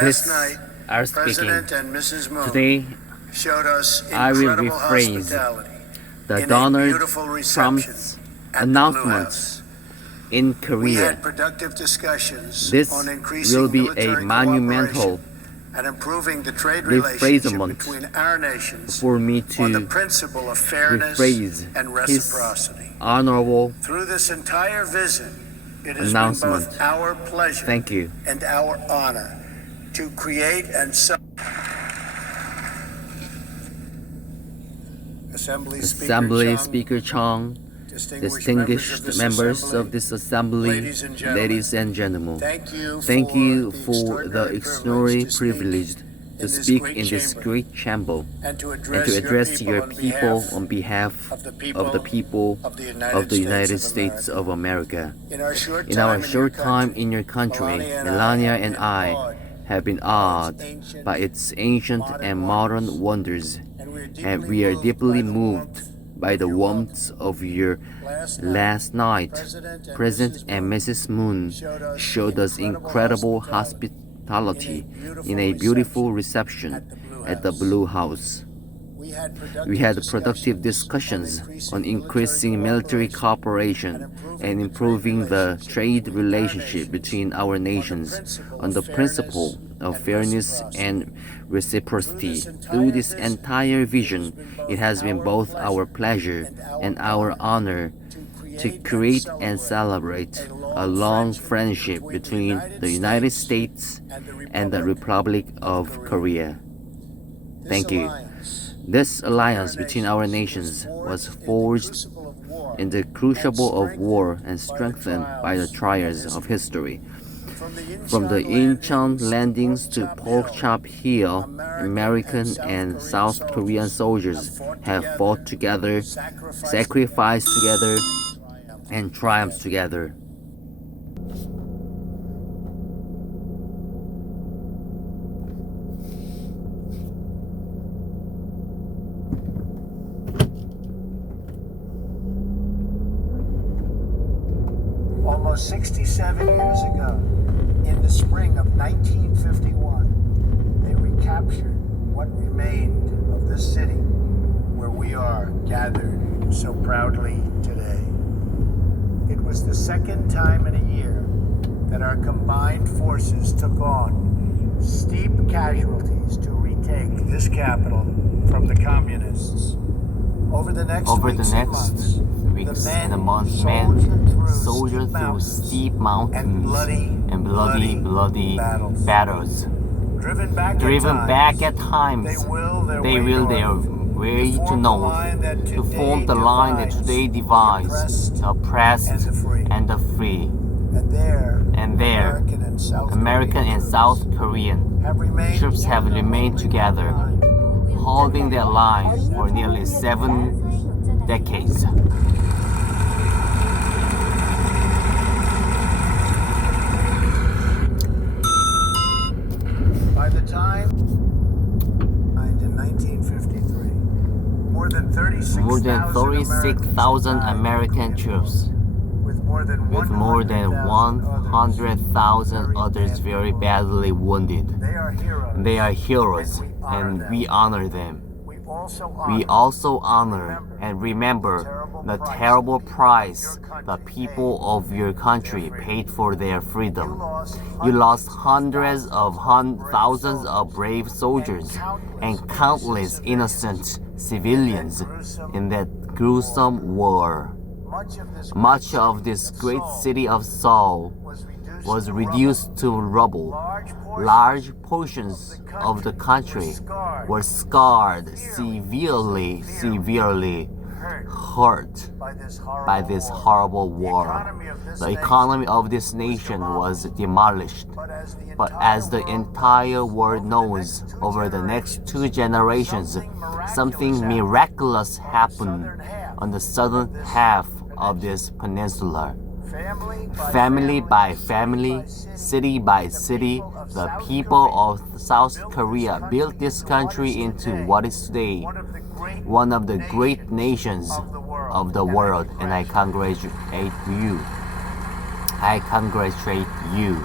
This are speaking. Today, I will rephrase the Donald Trump's announcement in Korea. This will be a monumental rephrasement for me to rephrase his honorable announcement. Thank you. And our honor to create and Assembly Speaker Chung, distinguished members of this assembly, ladies and gentlemen, thank you for the extraordinary privilege to speak in this great chamber and to address your people on behalf of the people of the United States of America. In our short time in your country, Melania and I have been awed by its ancient and modern wonders, and we are deeply moved by the warmth of your last night. President and Mrs. Moon showed us incredible hospitality in a beautiful reception at the Blue House. We had productive discussions on increasing military cooperation and improving the trade relationship between our nations on the principle of fairness and reciprocity. Through this entire vision, it has been both our pleasure and our honor to create and celebrate a long friendship between the United States and the Republic of Korea. Thank you. This alliance between our nations was forged in the crucible of war and strengthened by the trials of history. From the Incheon landings to Pork Chop Hill, American and South Korean soldiers have fought together, sacrificed together, and triumphed together. Almost 67 years ago, in the spring of 1951, they recaptured what remained of this city where we are gathered so proudly today. It was the second time in a year that our combined forces took on steep casualties to retake this capital from the communists. Over the next weeks and months, men soldiered through steep mountains and bloody battles. Driven back at times, they will their way to north, to form the line that today divides the oppressed and the free. And there, American and South Korean troops have remained together, holding their line for nearly 7 decades. By the time in 1953, more than 36,000 American troops, with more than 100,000 others very badly wounded. They are heroes, and we honor them. We also honor and remember the terrible price the people of your country paid for their freedom. You lost hundreds of thousands of brave soldiers and countless innocent civilians in that gruesome war. Much of this great city of Seoul was reduced to rubble. Large portions of the country were scarred, severely hurt by this horrible war. The economy of this nation was demolished. But as the entire world knows, over the next 2 generations, something miraculous happened on the southern half of this peninsula. Family by family, city by city, the people of South Korea built this country into what is today one of the great nations of the world, and I congratulate you.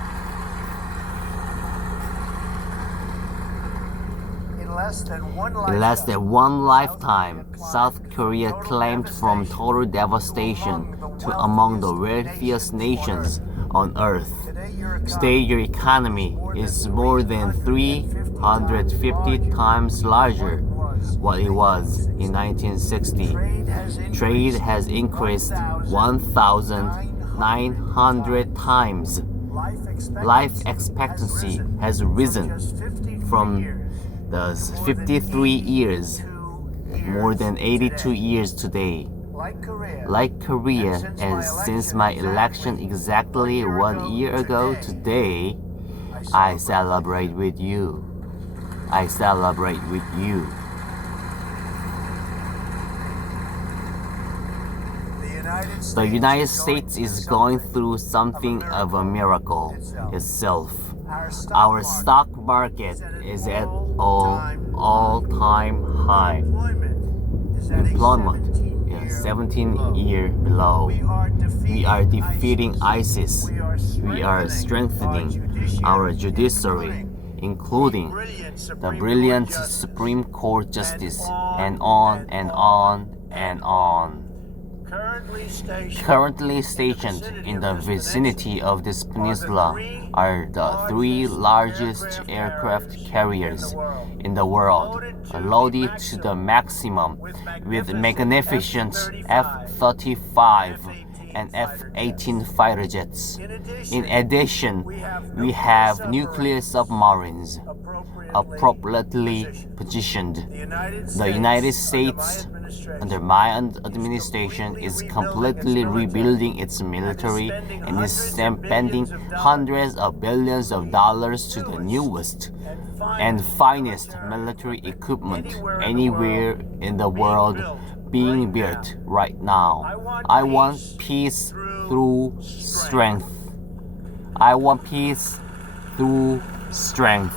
In less than one lifetime, South Korea climbed from total devastation to among the wealthiest nations on earth. Today, your economy is more than 350 times larger what it was in 1960. Trade has increased 1,900 times. Life expectancy has risen from the 53 years, more than 82 years today. Like Korea, and since my election exactly 1 year ago today, I celebrate with you. I celebrate with you. The United States is going through something of a miracle itself. Our stock market is at all-time high. Employment is 17-year low. We are defeating ISIS. We are strengthening our judiciary, including the brilliant Supreme Court justice, and on and on and on. Currently stationed in the vicinity of this peninsula are the three largest aircraft carriers in the world, loaded to the maximum with magnificent F-35 and F-18 fighter jets. In addition, we have nuclear submarines appropriately positioned. The United States, under my administration, is completely rebuilding its military and is spending hundreds of billions of dollars to the newest and finest military equipment anywhere in the world being built right now. I want peace through strength. I want peace through strength.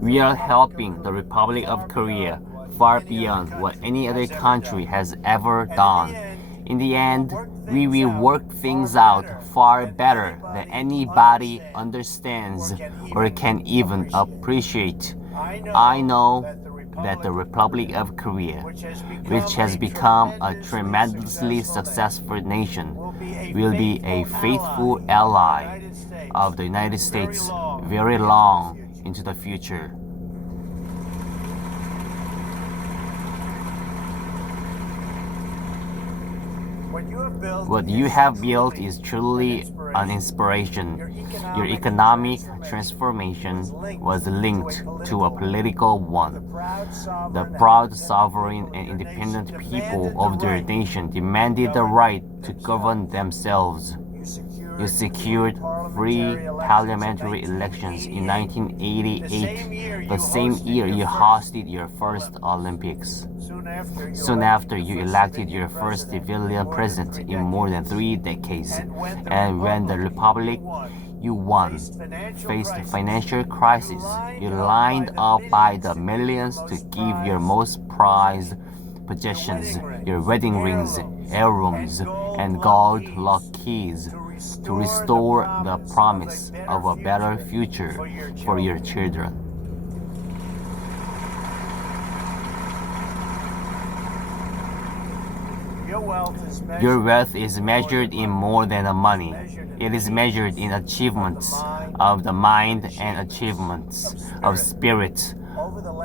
We are helping the Republic of Korea far beyond what any other country has ever done. In the end, we will work things out far better than anybody understands or can even appreciate. I know that the Republic of Korea, which has become a tremendously successful nation, will be a faithful ally of the United States very long into the future. What you have built is truly an inspiration. Your economic transformation was linked to a political one. The proud, sovereign, and independent people of their nation demanded the right to govern themselves. You secured free parliamentary elections in 1988, the same year you hosted your first Olympics. Soon after, you elected your first civilian president in more than 3 decades. And when the republic you won faced financial crisis, you lined up by the millions to give your most prized possessions, your wedding rings, heirlooms, and gold lock keys, to restore the promise of a better future for your children. Your wealth is measured in more than money. It is measured in achievements of the mind and achievements of spirit.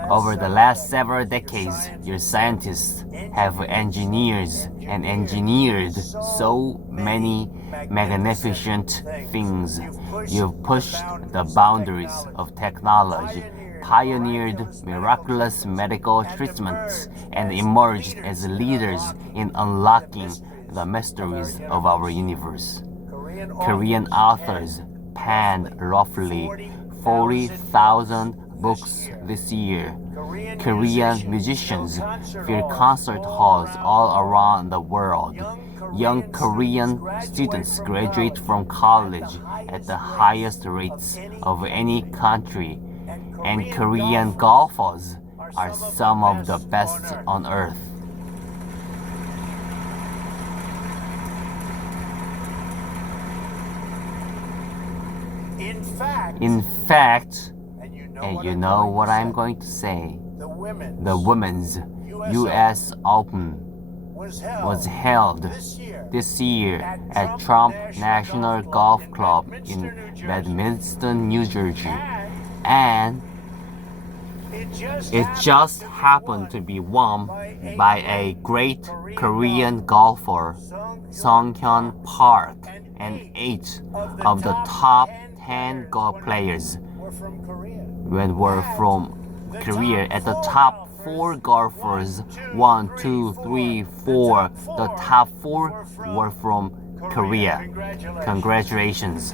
Over the last several decades, your scientists have engineered so many magnificent things. You've pushed the boundaries of technology, pioneered miraculous medical treatments, and emerged as leaders in unlocking the mysteries of our universe. Korean authors penned roughly 40,000 books this year. Korean musicians fill concert halls all around the world. Young Korean students graduate from college at the highest rates of any country, and Korean golfers are some of the best on earth. In fact, and and you know what I'm going to say, the Women's U.S. Open was held this year at Trump National Golf Club in Bedminster, New Jersey, and it just happened to be won by a great Korean golfer, Sunghyun Park, and 8 of the top 10 golf players were from Korea. At the top 4 golfers, 1, 2, 3, 4, the top 4 were from Korea. Congratulations.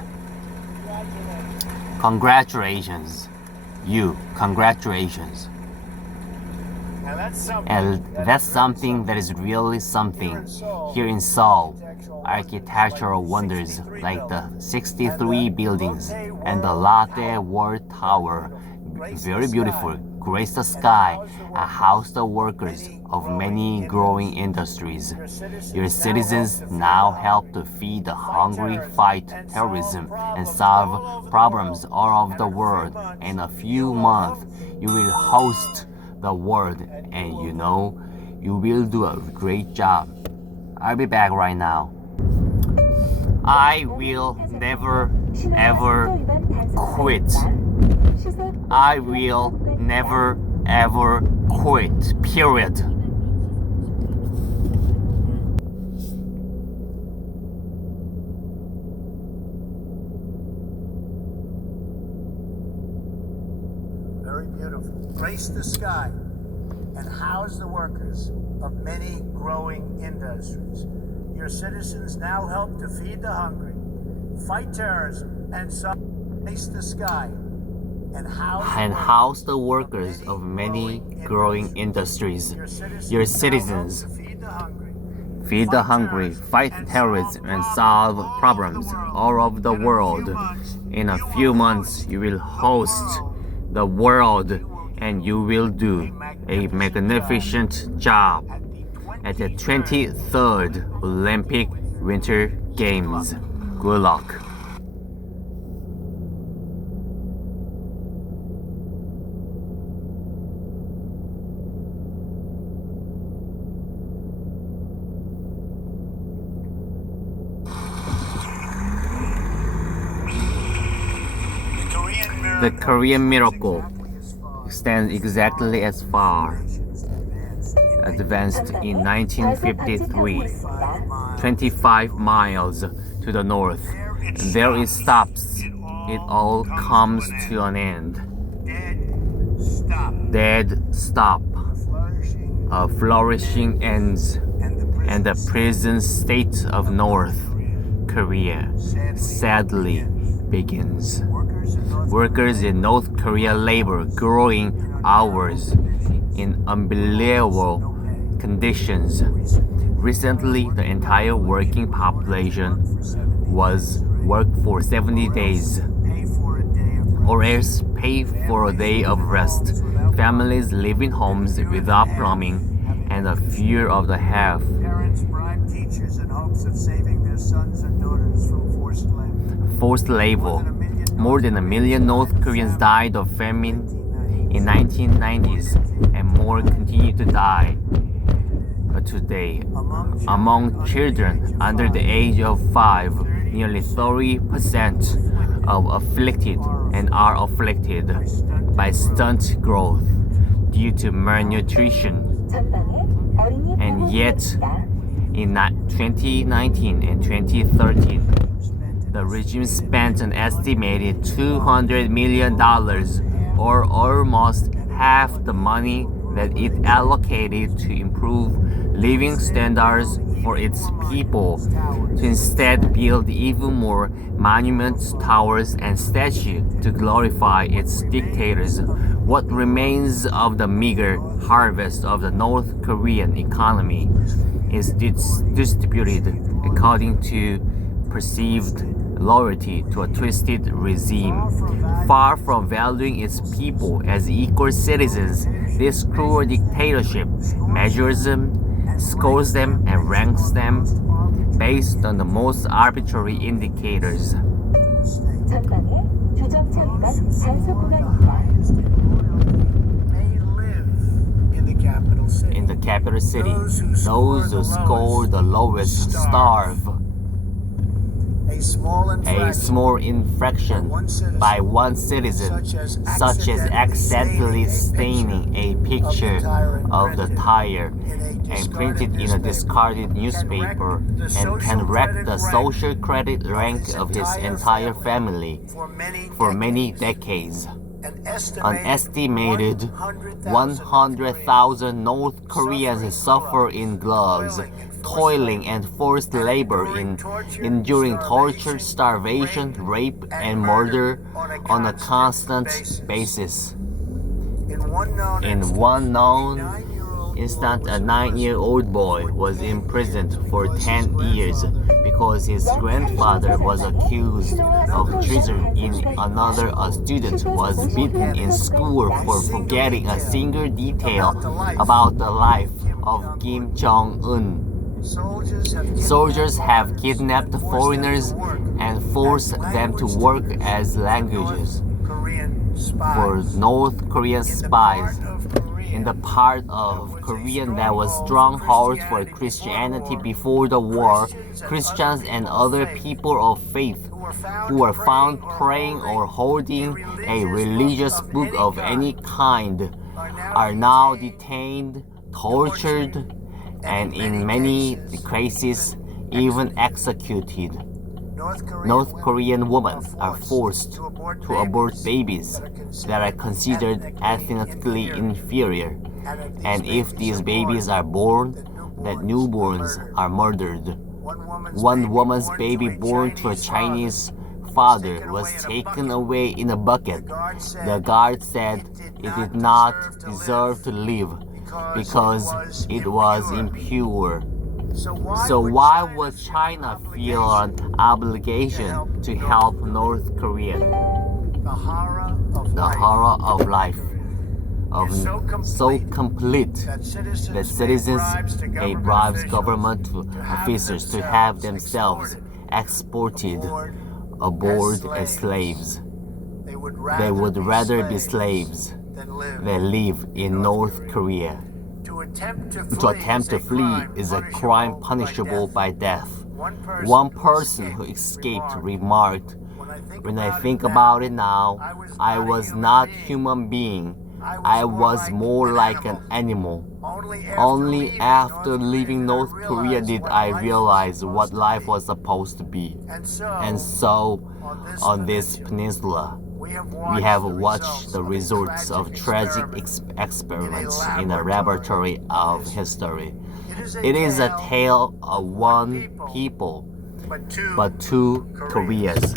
Congratulations. You, congratulations. And that's something that is really something. Here in Seoul, architectural wonders like the 63 buildings and the Lotte World Tower, very beautiful, grace the sky, and house the workers of many growing industries. Your citizens now help to feed the hungry, fight terrorism, and solve problems all over the world. In a few months, you will host the world, and you know you will do a great job. I'll be back right now. I will never ever quit. I will never ever quit. Period. Very beautiful. Grace the sky and house the workers of many growing industries. Your citizens now help to feed the hungry, fight terrorism, and grace the sky and house the workers of many growing industries. Your citizens feed the hungry, fight terrorism, and solve problems all over the world. In a few months, you will host the world, and you will do a magnificent job at the 23rd Olympic Winter Games. Good luck. The Korean miracle extends exactly as far advanced in 1953, 25 miles to the north. There it stops. It all comes to an end. Dead stop. A flourishing ends, and the prison state of North Korea sadly begins. Workers in North Korea labor growing hours in unbelievable conditions. Recently, the entire working population was worked for 70 days, or else pay for a day of rest. Families live in homes without plumbing and a fear of the health. Parents bribe teachers in hopes of saving their sons and daughters from Forced labor. More than 1 million North Koreans died of famine in 1990s, and more continue to die today. Among children under the age of 5, nearly 30% of afflicted and are afflicted by stunt growth due to malnutrition. And yet, in 2019 and 2013, the regime spent an estimated $200 million, or almost half the money that it allocated to improve living standards for its people, to instead build even more monuments, towers, and statues to glorify its dictators. What remains of the meager harvest of the North Korean economy is distributed according to perceived loyalty to a twisted regime. Far from valuing its people as equal citizens, this cruel dictatorship measures them, scores them, and ranks them based on the most arbitrary indicators. 단속 구간입니다. In the capital city, those who score the lowest starve. A small infraction by one citizen, such as accidentally staining a picture of the tire and printed in a discarded newspaper, and can wreck the social credit rank of his entire family for many decades. An estimated 100,000 North Koreans suffer in gloves, toiling and forced labor, in enduring torture, starvation, rape, and murder on a constant basis. In one known instance, a 9-year-old boy was imprisoned for 10 years because his grandfather was accused of treason. In another, a student was beaten in school for forgetting a single detail about the life of Kim Jong-un. Soldiers have kidnapped foreigners and forced them to work as languages for North Korean spies. In the part of Korea that was stronghold for Christianity before the war, Christians and other people of faith who were found praying or holding a religious book of any kind are now detained, tortured, and in many cases even executed. North Korean women are forced to abort babies that are considered ethnically inferior, and if these babies are born, that newborns are murdered. One woman's baby born to a Chinese father was taken away in a bucket. The guard said it did not deserve to live because it was impure. So why would China feel an obligation to help North Korea? The horror of life is so complete that citizens pay bribes government officers to have themselves exported aboard as slaves. They would rather be slaves than live in North Korea. To attempt to flee is a crime punishable by death. One person who escaped remarked, "When I think about it now, I was not a human being. I was more like an animal. Only after leaving North Korea did I realize what life was supposed to be." And so, on this peninsula, we have watched the results of tragic experiments in the laboratory of history. It is a tale of one people, but two Koreas.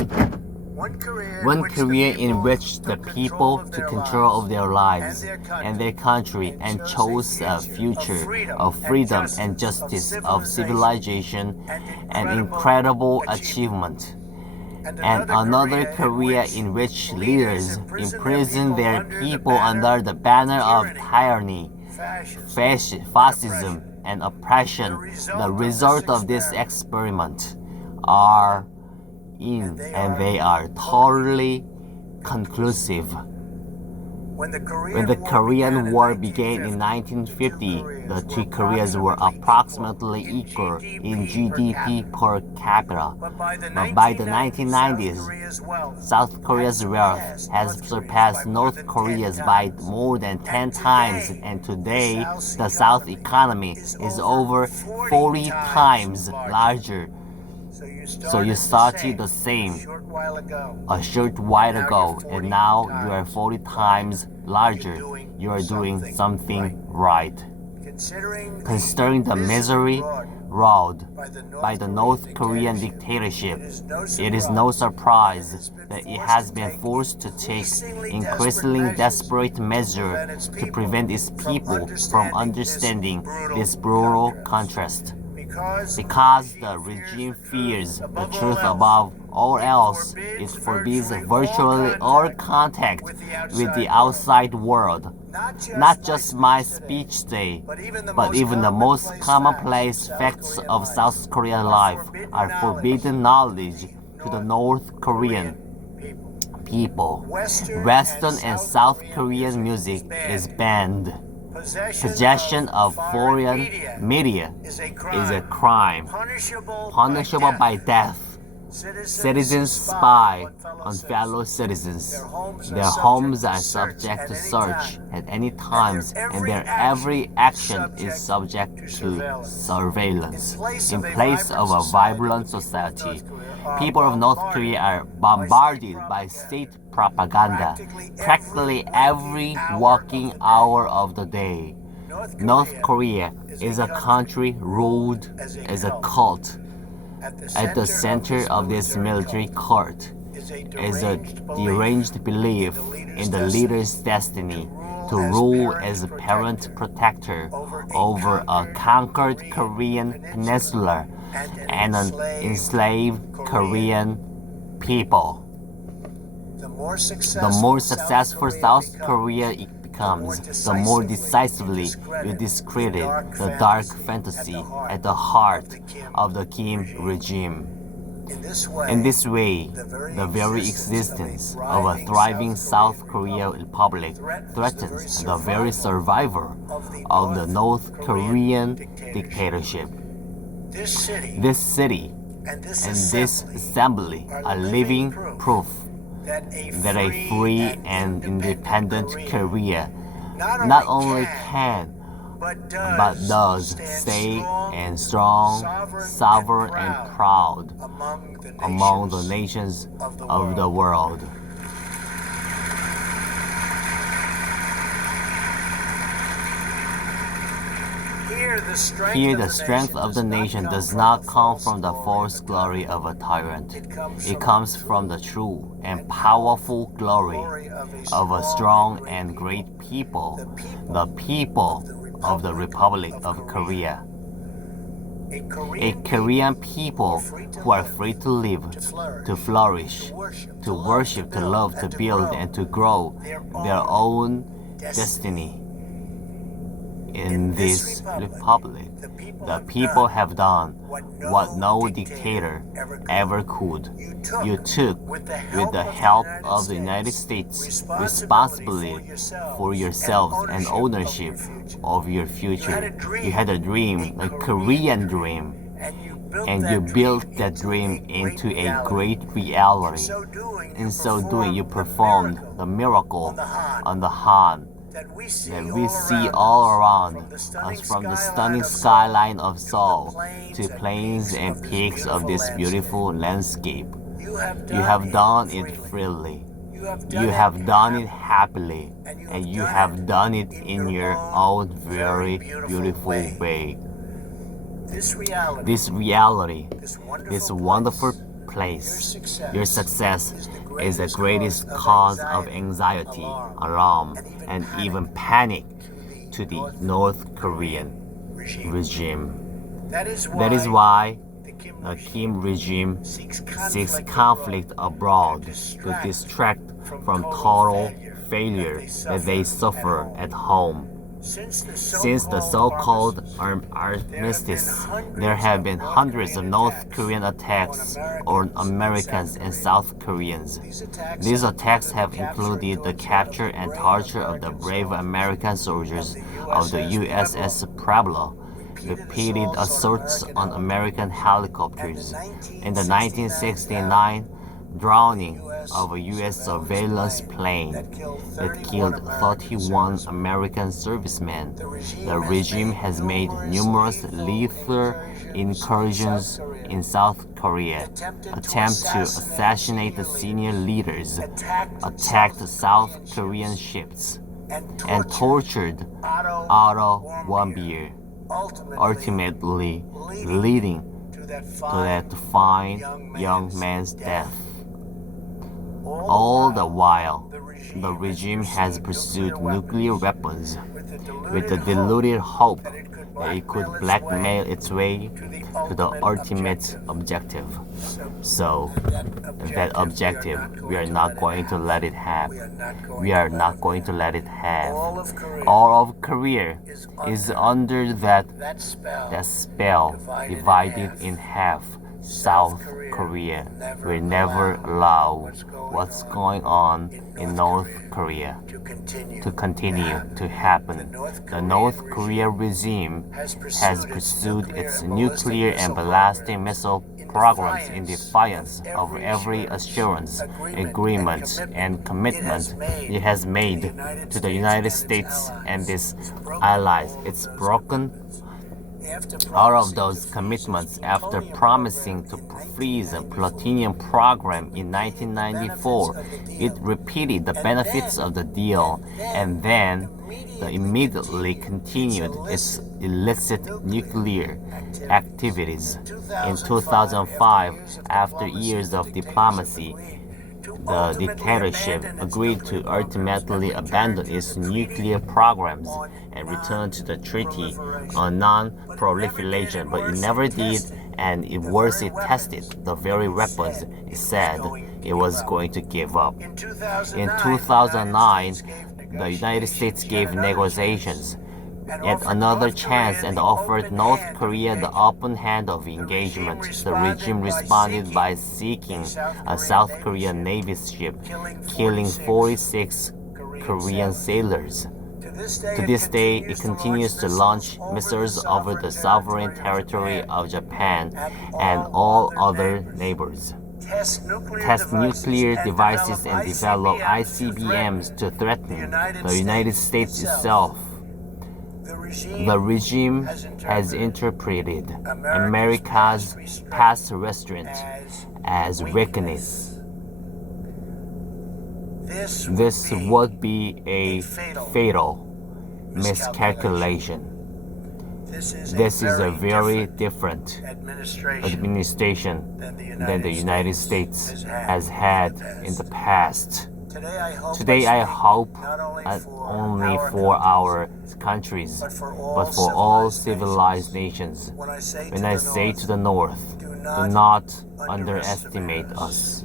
One Korea in which the people took control of their lives and their country and chose a future of freedom and justice, of civilization and incredible achievement. And another Korea in which leaders imprison their people under the banner of tyranny, fascism, and oppression. The result of this experiment are in, and they are totally conclusive. When the Korean War began in 1950, the two Koreas were approximately equal in GDP per capita. But by the 1990s, South Korea's wealth has surpassed North Korea's by more than 10 times, and today the South economy is over 40 times larger. So you started the same a short while ago, and now you are 40 times larger. You are doing something right. Considering the misery wrought by the North Korean dictatorship, it is no surprise that it has been forced to take increasingly desperate measures to prevent its people from understanding this brutal contrast. Because the regime fears the truth above all else, it forbids virtually all contact with the outside world. Not just my speech today, but even the most commonplace facts of South Korean life are forbidden knowledge to the North Korean people. Western and South Korean music is banned. Possession of foreign media is a crime, punishable by death. Citizens spy on fellow citizens. Their homes are subject to search at any times, and their every action is subject to surveillance. In place of a vibrant society, people of North Korea are bombarded by state propaganda practically every working hour of the day. North Korea is a country ruled as a cult. At the center of this military cult is a deranged belief in the leader's destiny to rule as a parent protector over a conquered Korean peninsula and an enslaved Korean people. The more successful South Korea becomes, the more decisively you discredit the dark fantasy at the heart of the Kim regime. In this way, the very existence of a thriving South Korea republic threatens the very survival of the North Korean dictatorship. This city and this assembly are living proof that a free and independent Korea not only can but does stay and strong, sovereign and proud among the nations of the world. Here the strength of the nation does not come from the false glory of a tyrant. It comes from the true and powerful glory of a strong and great people, the people of the Republic of Korea. A Korean people who are free to live, to flourish, to worship, to love, to build, and to grow their own destiny. In this republic, the people have done what no dictator ever could. You took, with the help of the United States, responsibility for yourselves and ownership of your future. You had a dream, a Korean dream, and you built that dream into a great reality. In so doing, you performed the miracle on the Han that we see all around us, from the stunning skyline of Seoul to plains and peaks of this beautiful landscape. You have done it freely. You have done it happily, and you have done it in your own very beautiful way. This reality, this wonderful place, your success is the greatest cause of anxiety, alarm, and even panic to the North Korean regime. That is why the Kim regime seeks conflict abroad to distract from total failure that they suffer at home. Since the so-called armistice, there have been hundreds of North Korean attacks on Americans and South Koreans. These attacks have included the capture and torture of the brave American soldiers of the USS Pueblo, repeated assaults on American helicopters, and the 1969 drowning of a U.S. surveillance plane that killed 31 American servicemen. The regime has made numerous lethal incursions in South Korea, attempted to assassinate the senior leaders, attacked South Korean ships, and tortured Otto Warmbier, ultimately leading to that fine young man's death. All the while, the regime has pursued nuclear weapons with the deluded hope that it could blackmail its way to the ultimate objective. So, that objective, we are not going to let it have. We are not going to let it have. All of Korea is under that spell, divided in half, South Korea will never allow what's going on in North Korea to continue to happen. The North Korea regime has pursued its nuclear and ballistic missile programs in defiance of every assurance, agreement, and commitment it has made to the United States and its allies. It's broken out of those commitments after promising to freeze a plutonium program in 1994. It repeated the benefits of the deal and then immediately continued its illicit nuclear activities. In 2005, after years of diplomacy, the dictatorship agreed to ultimately abandon its nuclear programs and return to the Treaty on Non-Proliferation, but it never did, and it tested the very weapons it said it was going to give up. In 2009, the United States gave negotiations yet another chance and offered North Korea the open hand of engagement. The regime responded by sinking a South Korean Navy ship, killing 46 Korean sailors. To this day, it continues to launch missiles over the sovereign territory of Japan and all other neighbors. Test nuclear devices and develop ICBMs to threaten the United States itself. The regime has interpreted America's past restraint as weakness. This would be a fatal miscalculation. This is a very different administration than the United States has had in the past. Today I hope not only for our countries, but for all civilized nations. When I say to the North, do not underestimate us,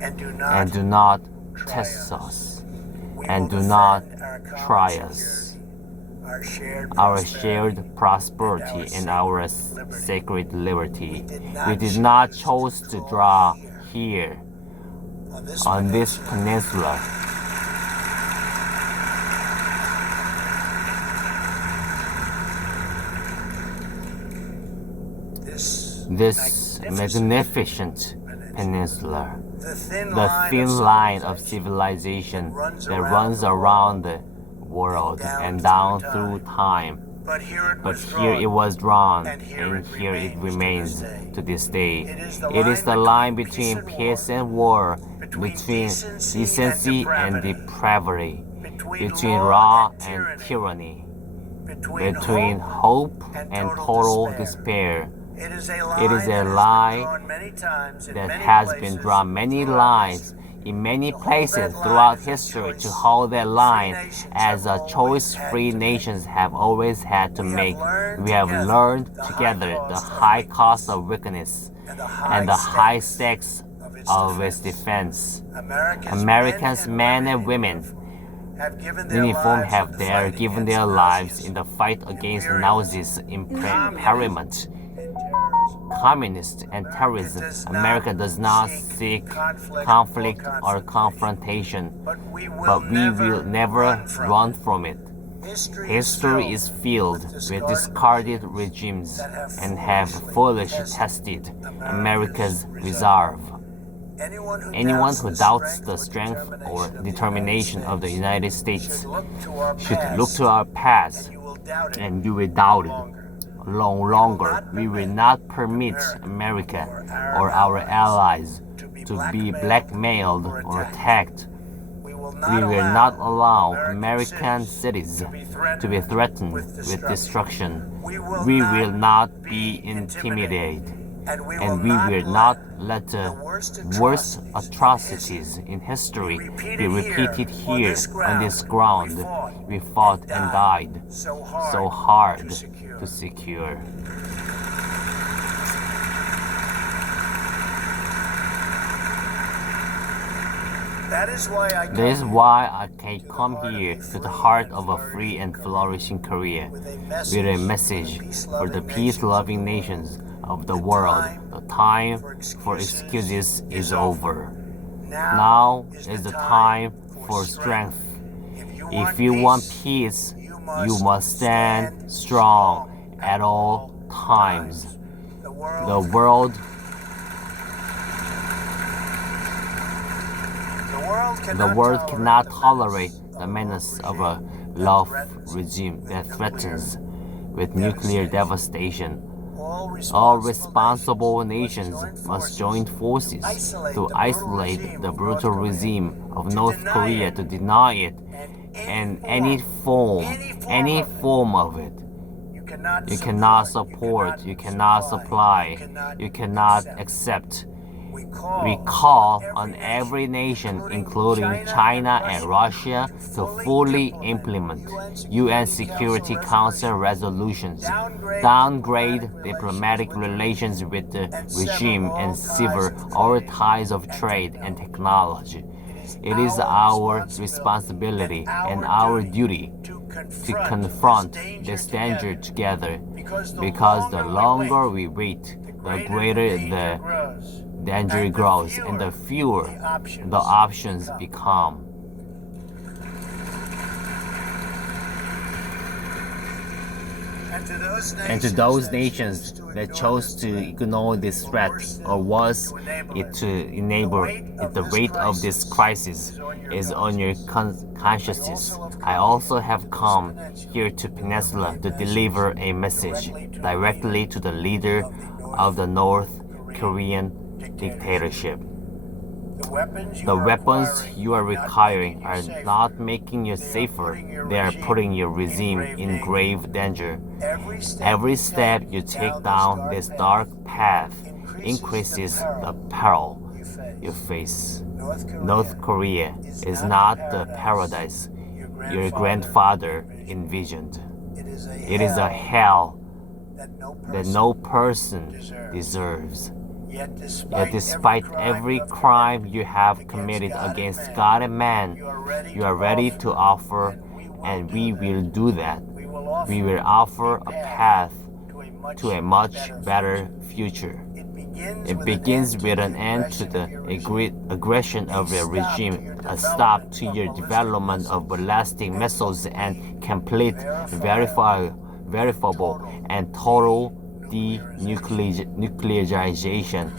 and do not test us, and do not try us. Our shared prosperity and our sacred liberty. We did not choose to draw here on this peninsula. This magnificent peninsula, the thin line of civilization that runs around the world and down through time. But here it was drawn, and here it remains to this day. It is the line between peace and war, between decency and depravity, between law and tyranny, between hope and total despair. It is a line that has been drawn many lines in many places throughout history to hold that line, as a choice-free nations have always had to make. We have learned together the high cost of weakness and the high stakes of its defense. Americans, men and women, uniform have given their lives in the fight against Nazis' imprisonment, communists, and terrorism. America does not seek conflict or confrontation, but we will never run from it. History is filled with discarded regimes and have foolishly tested America's resolve. Anyone who doubts the strength or determination of the United States should look to our past, and you will doubt it. No longer, we will not permit America or our allies to be blackmailed or attacked. We will not allow American cities to be threatened with destruction. We will not be intimidated, and we will not let the worst atrocities in history be repeated here on this ground. We fought and died so hard to secure. That is why I can come here to the heart of a free and flourishing Korea with a message for the peace-loving nations of the world. The time for excuses is over. Now is the time for strength. If you want peace, you must stand strong at all times. The world cannot tolerate the menace of a love regime that threatens with nuclear devastation. All responsible nations must join forces to isolate the brutal regime of North Korea, to deny it and any form of it. You cannot support, you cannot supply, you cannot accept. We call on every nation, including China and Russia, to fully implement UN Security Council resolutions, downgrade diplomatic relations with the regime, and sever all ties of trade and technology. It is our responsibility and our duty to confront this danger together, because the longer we wait, the greater the danger grows and the fewer the options become. And to those nations that chose to ignore this threat, or was it to enable it, the weight of this crisis is on your consciousness. I also have come here to Peninsula to deliver a message directly to the leader of the North Korean dictatorship. The weapons you are requiring are not making you safer, they are putting your regime in grave danger. Every step you take down this dark path increases the peril you face. North Korea is not the paradise your grandfather envisioned. It is a hell that no person deserves. Yet despite every crime you have committed against God and man, you are ready to offer, and we will do that. We will offer a path to a much better future. It begins with an end to the aggression of the regime, a stop to your development of ballistic missiles, and complete, verifiable, and total denuclearization.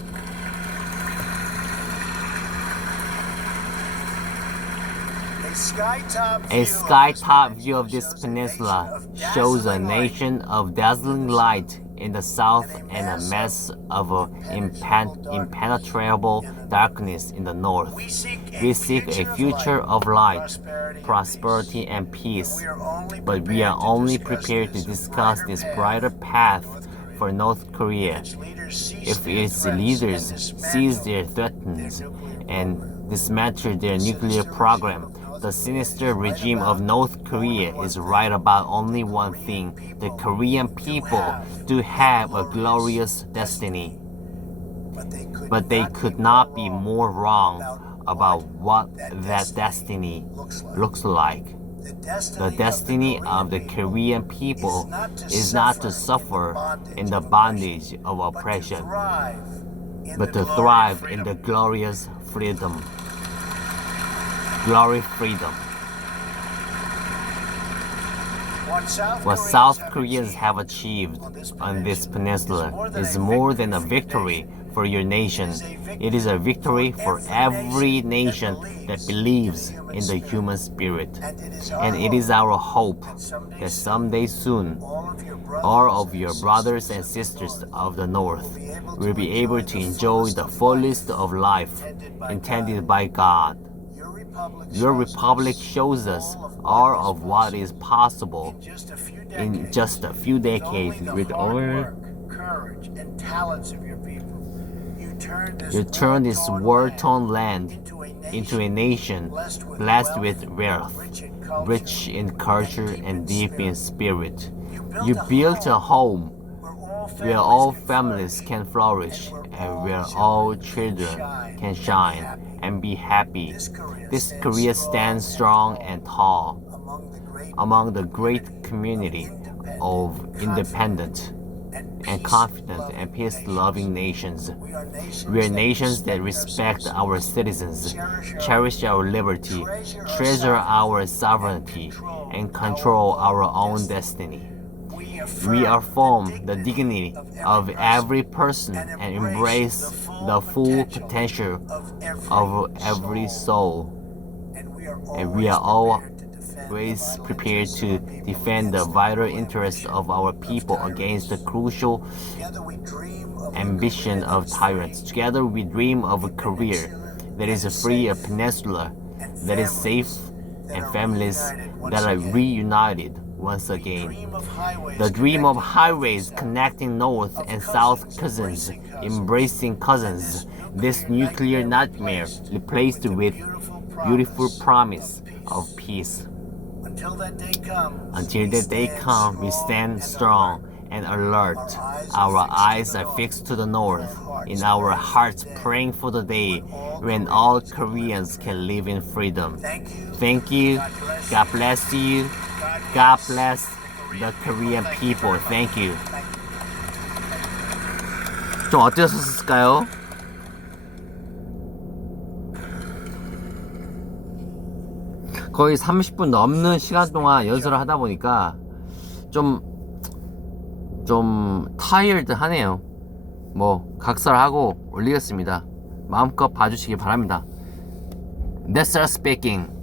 A skytop view of this peninsula shows a nation of dazzling light in the south and a mess of impenetrable darkness in the north. We seek a future of light, prosperity, and peace, but we are only prepared to discuss this brighter path for North Korea if its leaders cease their threats and dismantle their nuclear program. The sinister regime of North Korea is right about only one thing: the Korean people do have a glorious destiny. But they could not be more wrong about what that destiny looks like. The destiny of the Korean people is not to suffer in the bondage of oppression, but to thrive in the glorious freedom. What South Koreans have achieved on this peninsula is more than a victory for your nation. It is a victory for every nation that believes in the human spirit. And it is our hope that someday soon, all of your brothers and sisters of the North will be able to enjoy the fullest of life intended by God. Your republic shows us all of what is possible in just a few decades with honor. You turn this war-torn land into a nation blessed with wealth, rich in culture and deep in spirit. You built a home where all families can flourish and where all children can shine and be happy. This Korea stands strong and tall among the great community of independent and confident and peace-loving nations. We are nations that respect our citizens, cherish our liberty, treasure our sovereignty, and control our own destiny. We affirm the dignity of every person and embrace the full potential of every soul. And we are always prepared to defend the vital interests of our people against the crucial ambition of tyrants. Together we dream of a career that is free, a peninsula that is safe, and families that are reunited once again. The dream of highways connecting north and south cousins, embracing cousins. This nuclear nightmare replaced with beautiful promise of peace. Until that day comes, we stand strong and alert. Our eyes are fixed to the north, in our hearts praying for the day when all Koreans can live in freedom. Thank you. God bless you. God bless the Korean people. Thank you. 좀 어떠셨을까요? 거의 30분 넘는 시간 동안 연설을 하다 보니까 좀 타이어드 하네요. 뭐 각설하고 올리겠습니다. 마음껏 봐주시기 바랍니다. That's all speaking.